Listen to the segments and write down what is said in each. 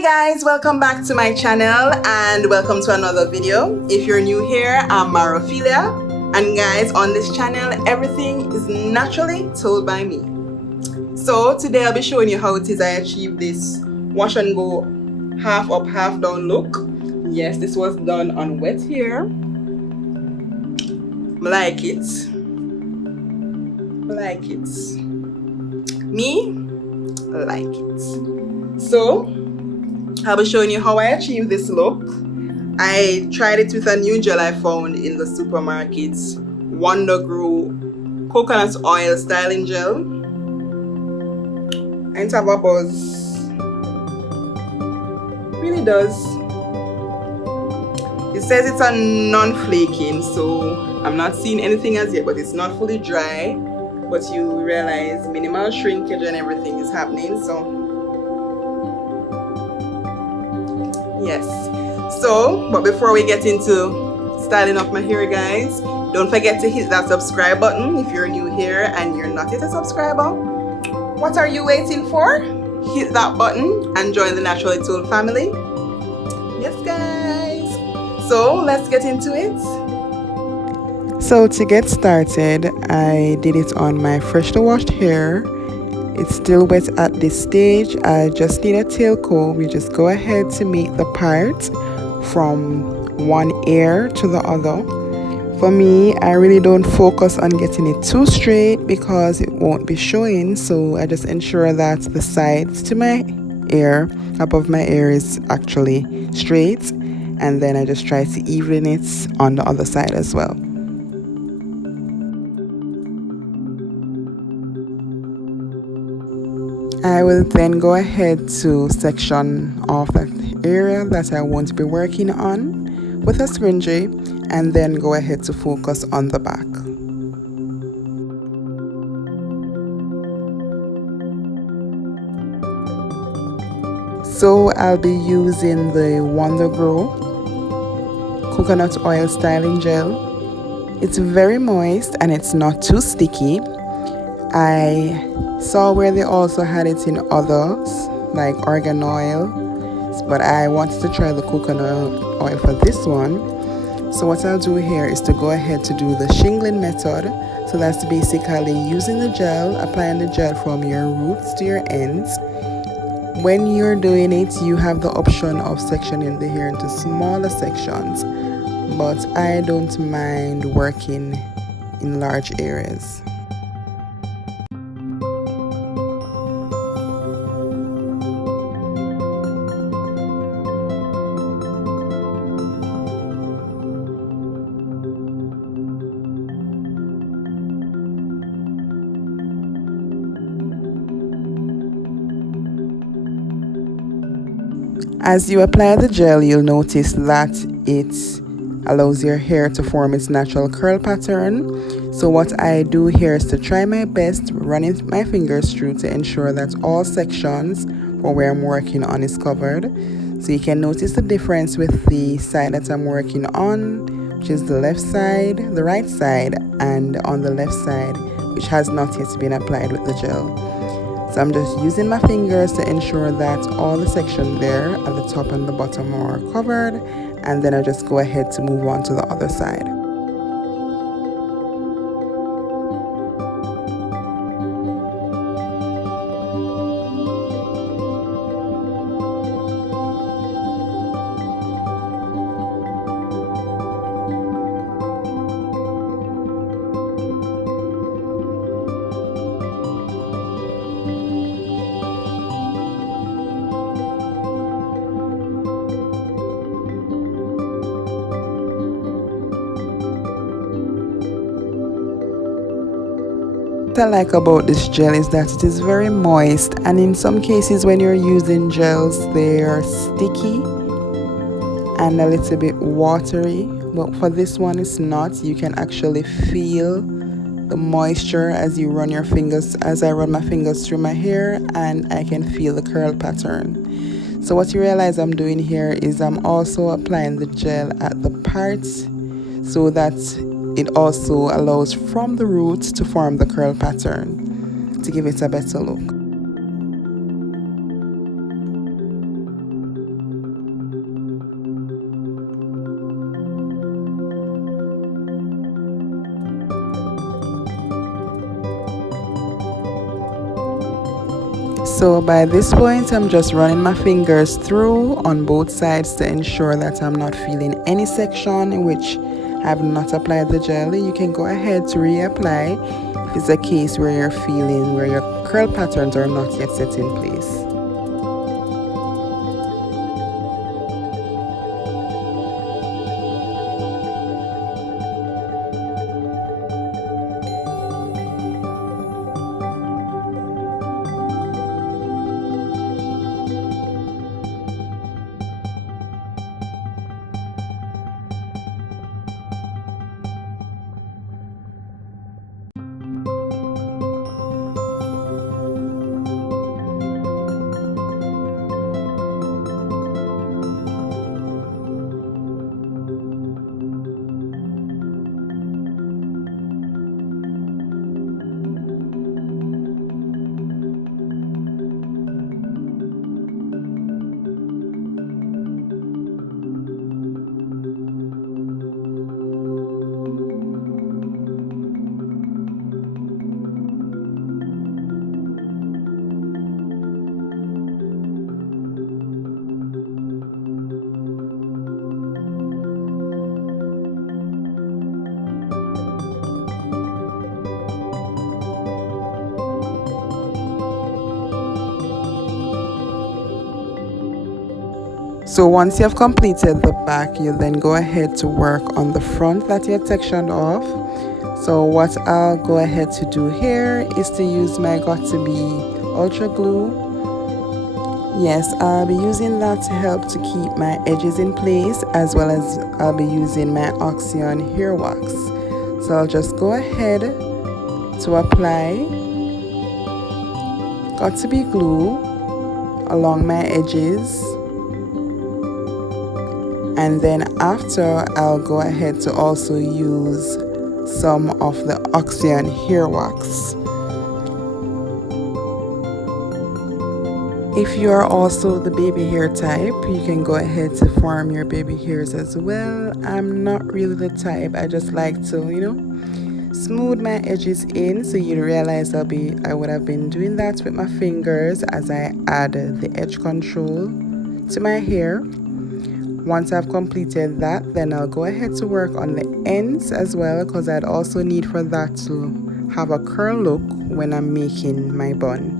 Hey guys, welcome back to my channel and welcome to another video. If you're new here, I'm Ophelia, and guys, on this channel everything is naturally told by me. So today I'll be showing you how it is I achieved this wash and go half up half down look. Yes, this was done on wet hair. Like it. Me like it. So I'll be showing you how I achieved this look. I tried it with a new gel I found in the supermarket, Gro Coconut Oil Styling Gel. And it have a buzz. Really does. It says it's a non-flaking, so I'm not seeing anything as yet, but it's not fully dry. But you realize minimal shrinkage and everything is happening, so yes. So, but before we get into styling up my hair, guys, don't forget to hit that subscribe button if you're new here and you're not yet a subscriber. What are you waiting for? Hit that button and join the Naturally Told family. Yes, guys. So let's get into it. So to get started, I did it on my freshly washed hair. It's still wet at this stage. I just need a tail comb. You just go ahead to make the part from one ear to the other. For me, I really don't focus on getting it too straight because it won't be showing, so I just ensure that the sides to my ear, above my ear, is actually straight, and then I just try to even it on the other side as well. I will then go ahead to section off that area that I won't be working on with a scrunchie, and then go ahead to focus on the back. So I'll be using the Gro Coconut Oil Styling Gel. It's very moist and it's not too sticky. I saw where they also had it in others, like argan oil, but I wanted to try the coconut oil for this one. So what I'll do here is to go ahead to do the shingling method. So that's basically using the gel, applying the gel from your roots to your ends. When you're doing it, you have the option of sectioning the hair into smaller sections, but I don't mind working in large areas. As you apply the gel, you'll notice that it allows your hair to form its natural curl pattern. So what I do here is to try my best running my fingers through to ensure that all sections for where I'm working on is covered. So you can notice the difference with the side that I'm working on, which is the left side, the right side, and on the left side, which has not yet been applied with the gel. So I'm just using my fingers to ensure that all the sections there at the top and the bottom are covered, and then I just go ahead to move on to the other side. What I like about this gel is that it is very moist, and in some cases when you're using gels they are sticky and a little bit watery, but for this one it's not. You can actually feel the moisture as you run your fingers, as I run my fingers through my hair, and I can feel the curl pattern. So what you realize I'm doing here is I'm also applying the gel at the parts so that it also allows from the roots to form the curl pattern to give it a better look. So by this point, I'm just running my fingers through on both sides to ensure that I'm not feeling any section in which I have not applied the gel. You can go ahead to reapply if it's a case where you're feeling where your curl patterns are not yet set in place. So once you have completed the back, you then go ahead to work on the front that you had sectioned off. So what I'll go ahead to do here is to use my Got2b Ultra Glue. Yes, I'll be using that to help to keep my edges in place, as well as I'll be using my Oxyon hair wax. So I'll just go ahead to apply Got2b glue along my edges. And then after, I'll go ahead to also use some of the Oxyon hair wax. If you are also the baby hair type, you can go ahead to form your baby hairs as well. I'm not really the type. I just like to, smooth my edges in. So you realize I would have been doing that with my fingers as I add the edge control to my hair. Once I've completed that, then I'll go ahead to work on the ends as well, because I'd also need for that to have a curl look when I'm making my bun.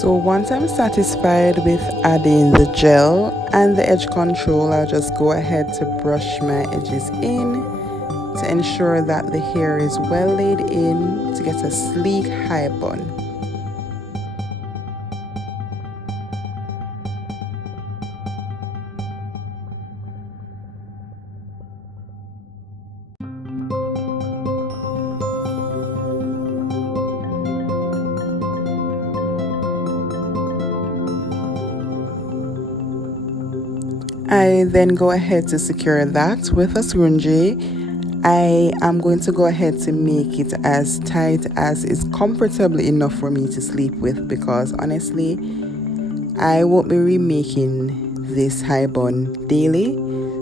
So once I'm satisfied with adding the gel and the edge control, I'll just go ahead to brush my edges in to ensure that the hair is well laid in to get a sleek high bun. I then go ahead to secure that with a scrunchie. I am going to go ahead to make it as tight as is comfortable enough for me to sleep with, because honestly, I won't be remaking this high bun daily,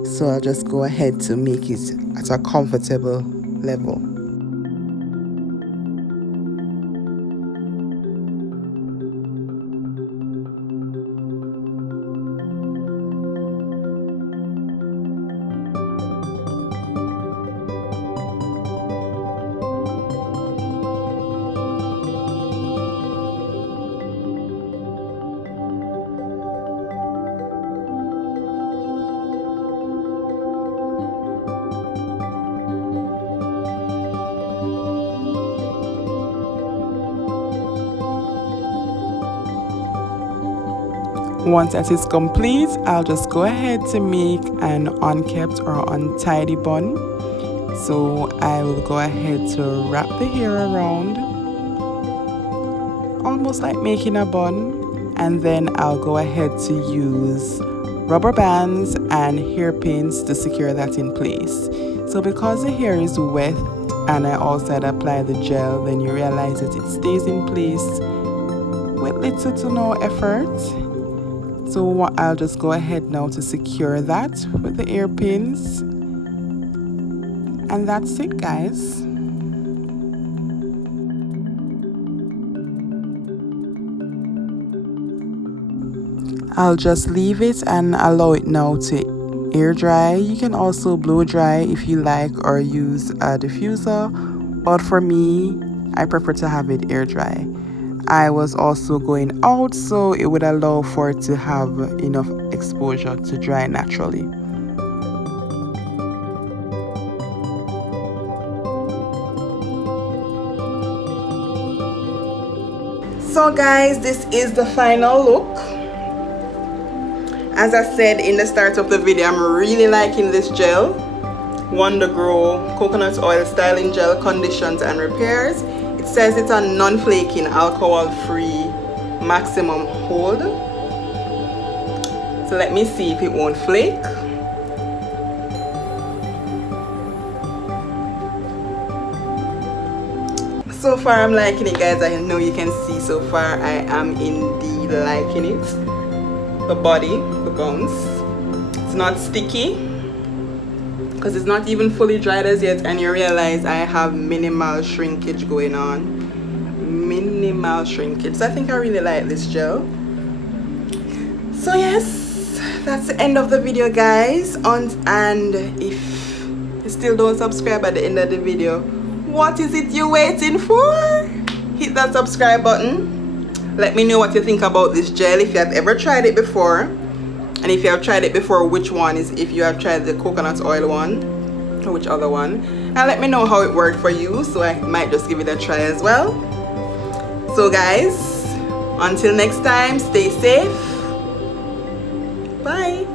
so I'll just go ahead to make it at a comfortable level. Once that is complete, I'll just go ahead to make an unkept or untidy bun. So I will go ahead to wrap the hair around almost like making a bun, and then I'll go ahead to use rubber bands and hairpins to secure that in place. So because the hair is wet and I also had applied the gel, then you realize that it stays in place with little to no effort. So I'll just go ahead now to secure that with the hairpins, and that's it, guys. I'll just leave it and allow it now to air dry. You can also blow dry if you like, or use a diffuser, but for me, I prefer to have it air dry. I was also going out, so it would allow for it to have enough exposure to dry naturally. So guys, this is the final look. As I said in the start of the video, I'm really liking this gel. Wonder Gro Coconut Oil Styling Gel Conditions and Repairs. It says it's a non-flaking, alcohol-free maximum hold. So let me see if it won't flake. So far I'm liking it, guys. I know you can see so far I am indeed liking it. The body, the bones, it's not sticky because it's not even fully dried as yet, and you realize I have minimal shrinkage going on. Minimal shrinkage. So I think I really like this gel. So yes, that's the end of the video, guys. And if you still don't subscribe at the end of the video, what is it you're waiting for? Hit that subscribe button. Let me know what you think about this gel, if you have ever tried it before, and if you have tried it before, which one is, if you have tried the coconut oil one or which other one, and let me know how it worked for you, so I might just give it a try as well. So guys, until next time, stay safe. Bye.